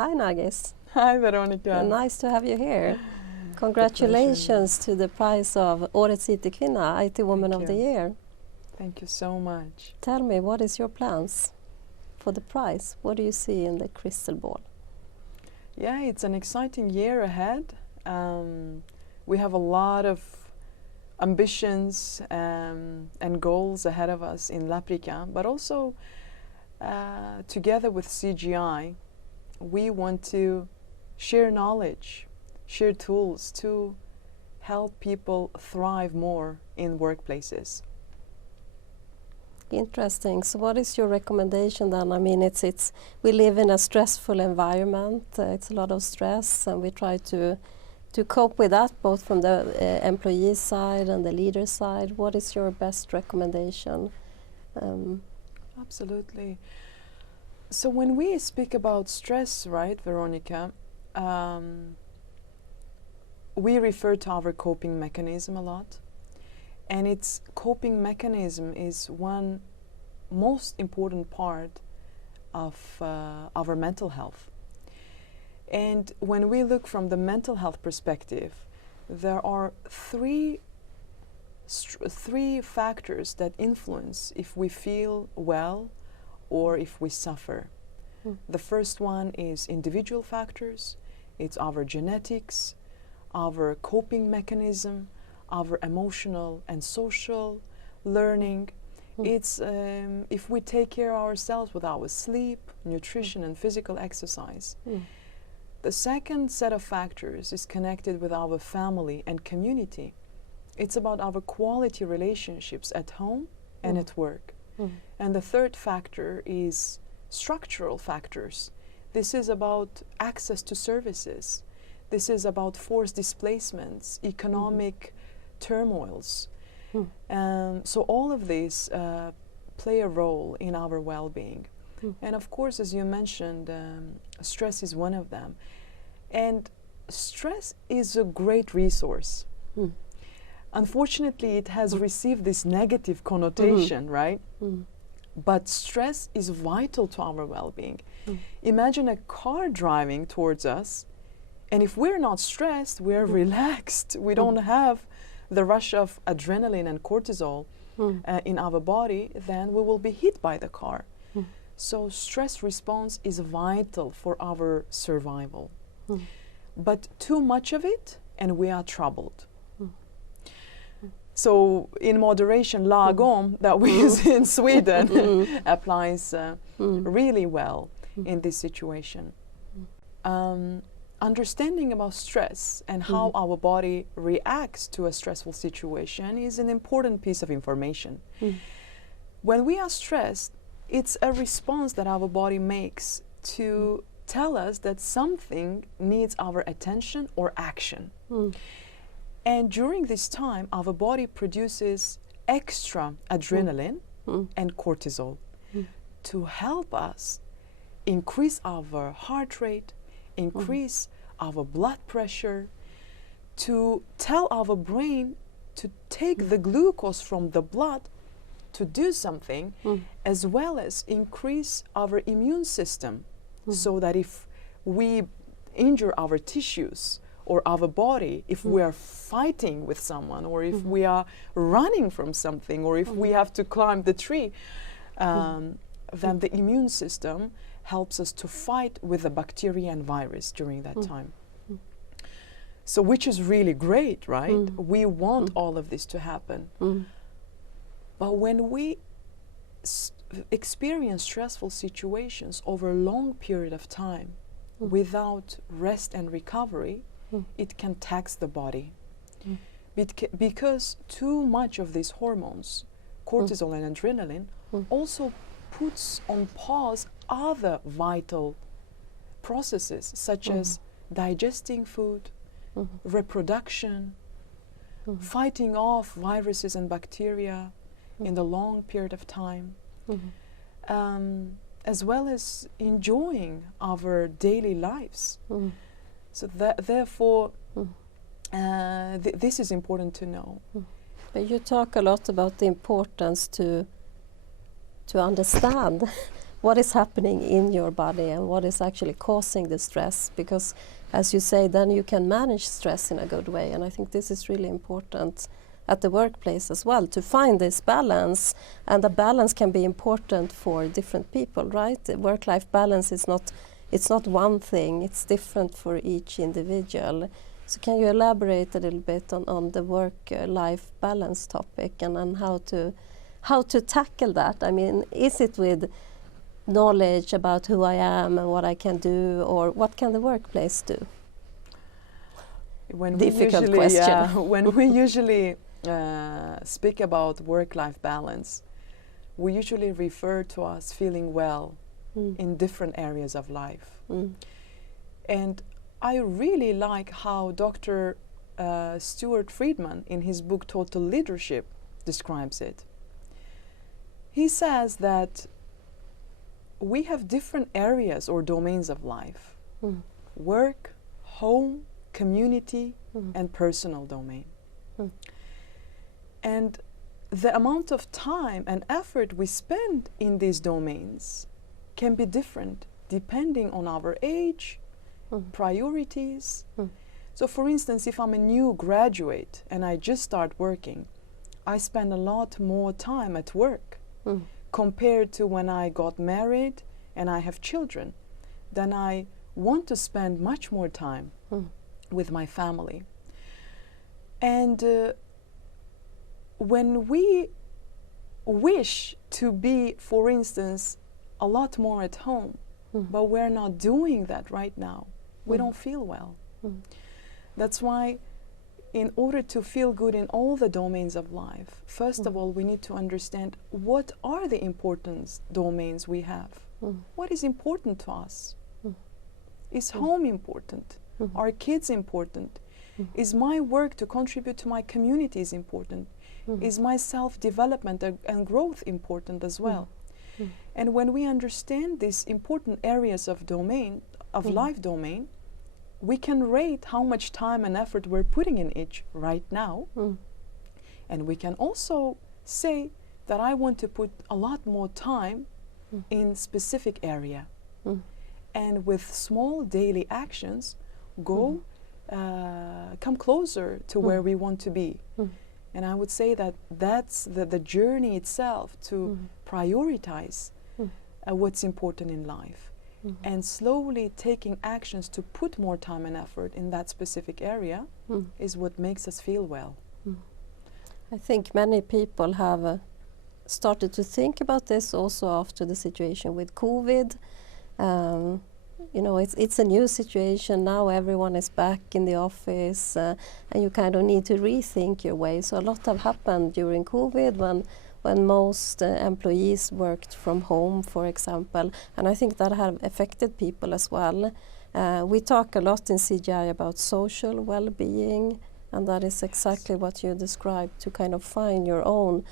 Hi, Nargis. Hi, Veronica. Nice to have you here. Congratulations to the prize of Årets IT-kvinna, IT Woman of the Year. Thank you so much. Tell me, what is your plans for the prize? What do you see in the crystal ball? Yeah, it's an exciting year ahead. We have a lot of ambitions and goals ahead of us in Laprica, but also together with CGI, we want to share knowledge, share tools to help people thrive more in workplaces. Interesting. So what is your recommendation then? I mean, we live in a stressful environment. It's a lot of stress, and we try to cope with that, both from the employee side and the leader side. What is your best recommendation? Absolutely. So when we speak about stress, right, Veronica, we refer to our coping mechanism a lot. And its coping mechanism is one most important part of our mental health. And when we look from the mental health perspective, there are three factors that influence if we feel well or if we suffer. The first one is individual factors. It's our genetics, our coping mechanism, our emotional and social learning. It's if we take care of ourselves with our sleep, nutrition and physical exercise. The second set of factors is connected with our family and community. It's about our quality relationships at home and at work. And the third factor is structural factors. This is about access to services. This is about forced displacements, economic turmoils. So all of these play a role in our well-being. And of course, as you mentioned, stress is one of them. And stress is a great resource. Unfortunately, it has received this negative connotation, right? But stress is vital to our well-being. Imagine a car driving towards us, and if we're not stressed, we're relaxed. We don't have the rush of adrenaline and cortisol in our body, then we will be hit by the car. So stress response is vital for our survival. But too much of it, and we are troubled. So in moderation, lagom, that we use in Sweden, applies really well in this situation. Understanding about stress and how our body reacts to a stressful situation is an important piece of information. When we are stressed, it's a response that our body makes to tell us that something needs our attention or action. And during this time, our body produces extra adrenaline and cortisol to help us increase our heart rate, increase our blood pressure, to tell our brain to take the glucose from the blood to do something, as well as increase our immune system, so that if we injure our tissues or our body, if we are fighting with someone, or if we are running from something, or if we have to climb the tree, then the immune system helps us to fight with the bacteria and virus during that time. So which is really great, right? We want all of this to happen. But when we experience stressful situations over a long period of time without rest and recovery, it can tax the body. Because too much of these hormones, cortisol and adrenaline, also puts on pause other vital processes, such as digesting food, reproduction, fighting off viruses and bacteria in the long period of time, as well as enjoying our daily lives. So therefore, this is important to know. But you talk a lot about the importance to understand what is happening in your body and what is actually causing the stress, because as you say, then you can manage stress in a good way. And I think this is really important at the workplace as well, to find this balance. And the balance can be important for different people, right? The work-life balance is not, it's not one thing, it's different for each individual. So can you elaborate a little bit on the work-life balance topic and how to tackle that? I mean, is it with knowledge about who I am and what I can do, or what can the workplace do? Difficult question. When we usually speak about work-life balance, we usually refer to us feeling well in different areas of life. And I really like how Dr. Stuart Friedman, in his book Total Leadership, describes it. He says that we have different areas or domains of life: work, home, community, and personal domain. And the amount of time and effort we spend in these domains can be different depending on our age, priorities. So for instance, if I'm a new graduate and I just start working, I spend a lot more time at work compared to when I got married and I have children. Then I want to spend much more time with my family. And when we wish to be, for instance, a lot more at home, but we're not doing that right now, we don't feel well. That's why, in order to feel good in all the domains of life, first of all, we need to understand what are the important domains we have. What is important to us? Is home important? Are kids important? Is my work to contribute to my communities important? Is my self-development and growth important as well? And when we understand these important areas of domain, of life domain, we can rate how much time and effort we're putting in each right now. And we can also say that I want to put a lot more time in specific area. And with small daily actions, come closer to where we want to be. And I would say that that's the journey itself, to prioritize what's important in life. And slowly taking actions to put more time and effort in that specific area is what makes us feel well. I think many people have started to think about this also after the situation with COVID. You know, it's a new situation now. Everyone is back in the office, and you kind of need to rethink your way. So a lot have happened during COVID when most employees worked from home, for example, and I think that have affected people as well. We talk a lot in CGI about social well-being, and that is exactly what you described, to kind of find your own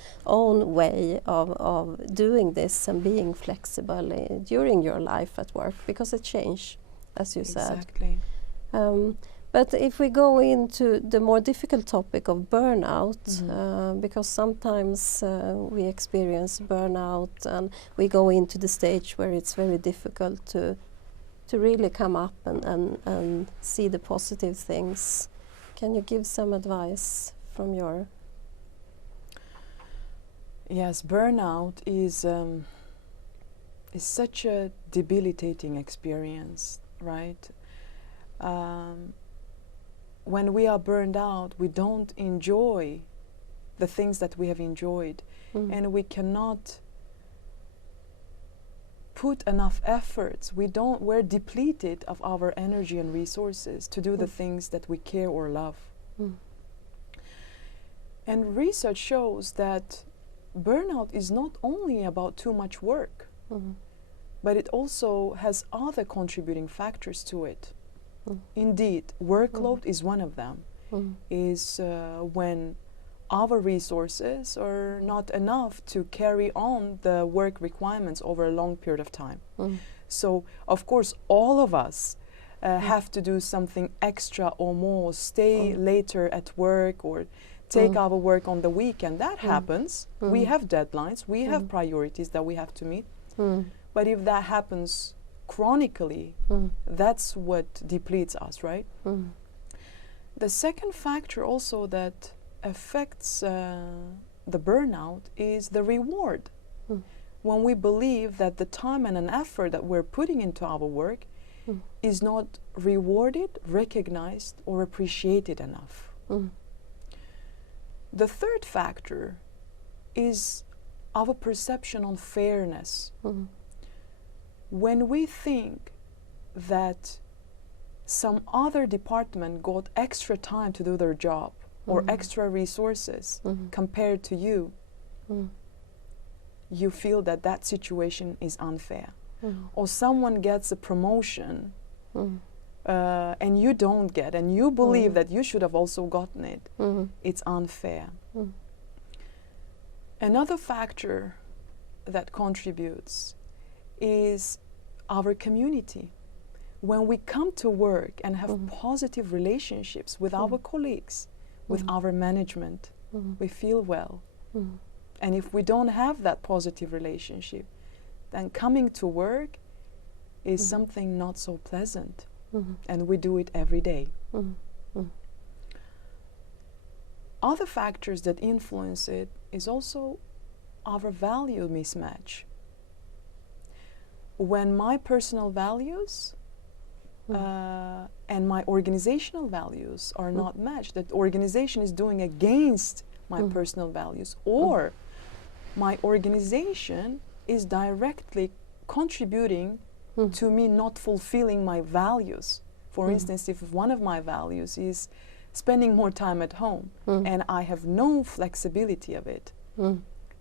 way of doing this and being flexible during your life at work, because it changes, as you said. Exactly. But if we go into the more difficult topic of burnout, because sometimes we experience burnout and we go into the stage where it's very difficult to really come up and see the positive things. Can you give some advice from your... Yes, burnout is such a debilitating experience, right? When we are burned out, we don't enjoy the things that we have enjoyed, and we cannot put enough efforts. We're depleted of our energy and resources to do the things that we care or love. And research shows that burnout is not only about too much work, but it also has other contributing factors to it. Indeed, workload is one of them. Is when our resources are not enough to carry on the work requirements over a long period of time. So, of course, all of us have to do something extra or more, stay later at work or take our work on the weekend. That happens. We have deadlines, we have priorities that we have to meet. But if that happens chronically, that's what depletes us, right? The second factor also that affects the burnout is the reward. When we believe that the time and an effort that we're putting into our work is not rewarded, recognized, or appreciated enough. The third factor is our perception on fairness. When we think that some other department got extra time to do their job or extra resources compared to you, you feel that that situation is unfair. Or someone gets a promotion and you don't get, and you believe that you should have also gotten it. It's unfair. Another factor that contributes is our community. When we come to work and have positive relationships with our colleagues, with our management, we feel well. And if we don't have that positive relationship, then coming to work is something not so pleasant. And we do it every day. Other factors that influence it is also our value mismatch. When my personal values and my organizational values are not matched, that organization is doing against my personal values, or my organization is directly contributing to me not fulfilling my values. For instance, if one of my values is spending more time at home and I have no flexibility of it,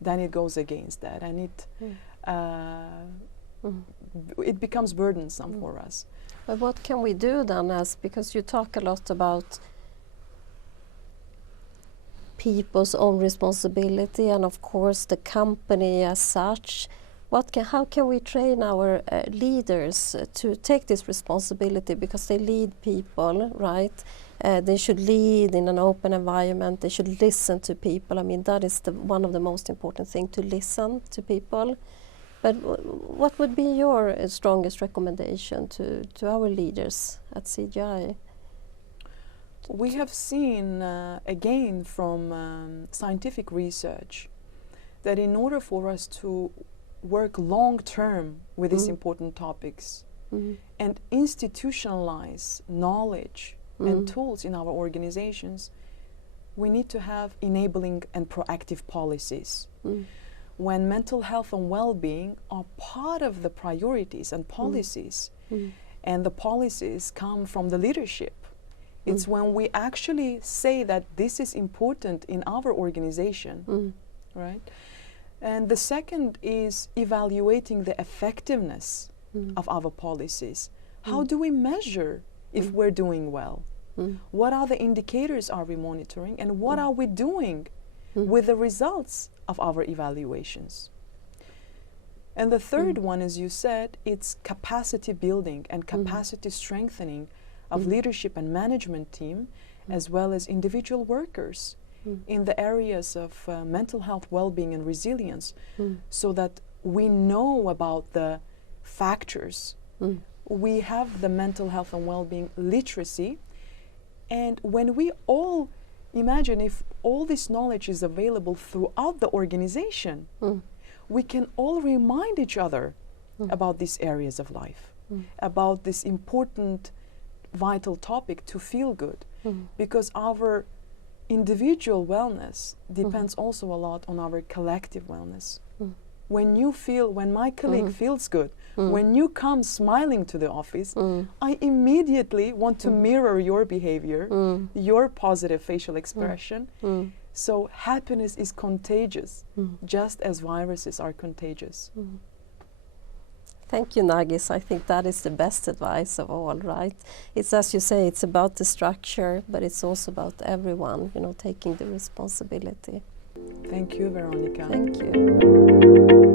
then it goes against that, and it becomes burdensome for us. But what can we do then, because you talk a lot about people's own responsibility and of course the company as such. How can we train our leaders to take this responsibility, because they lead people, right? They should lead in an open environment. They should listen to people. I mean, that is one of the most important things, to listen to people. But what would be your strongest recommendation to our leaders at CGI? We have seen, again, from scientific research, that in order for us to work long-term with these important topics and institutionalize knowledge and tools in our organizations, we need to have enabling and proactive policies. When mental health and well-being are part of the priorities and policies, and the policies come from the leadership, it's when we actually say that this is important in our organization, right? And the second is evaluating the effectiveness of our policies. How do we measure if we're doing well? What are the indicators are we monitoring, and what are we doing with the results of our evaluations? And the third one, as you said, it's capacity building and capacity strengthening of leadership and management team, as well as individual workers in the areas of mental health, well-being and resilience, so that we know about the factors. We have the mental health and well-being literacy, and when we all imagine if all this knowledge is available throughout the organization, we can all remind each other about these areas of life, about this important vital topic to feel good, because our individual wellness depends also a lot on our collective wellness. When my colleague feels good, when you come smiling to the office, I immediately want to mirror your behavior, your positive facial expression. So happiness is contagious, just as viruses are contagious. Thank you, Nargis. I think that is the best advice of all, right? It's, as you say, it's about the structure, but it's also about everyone, taking the responsibility. Thank you, Veronica. Thank you.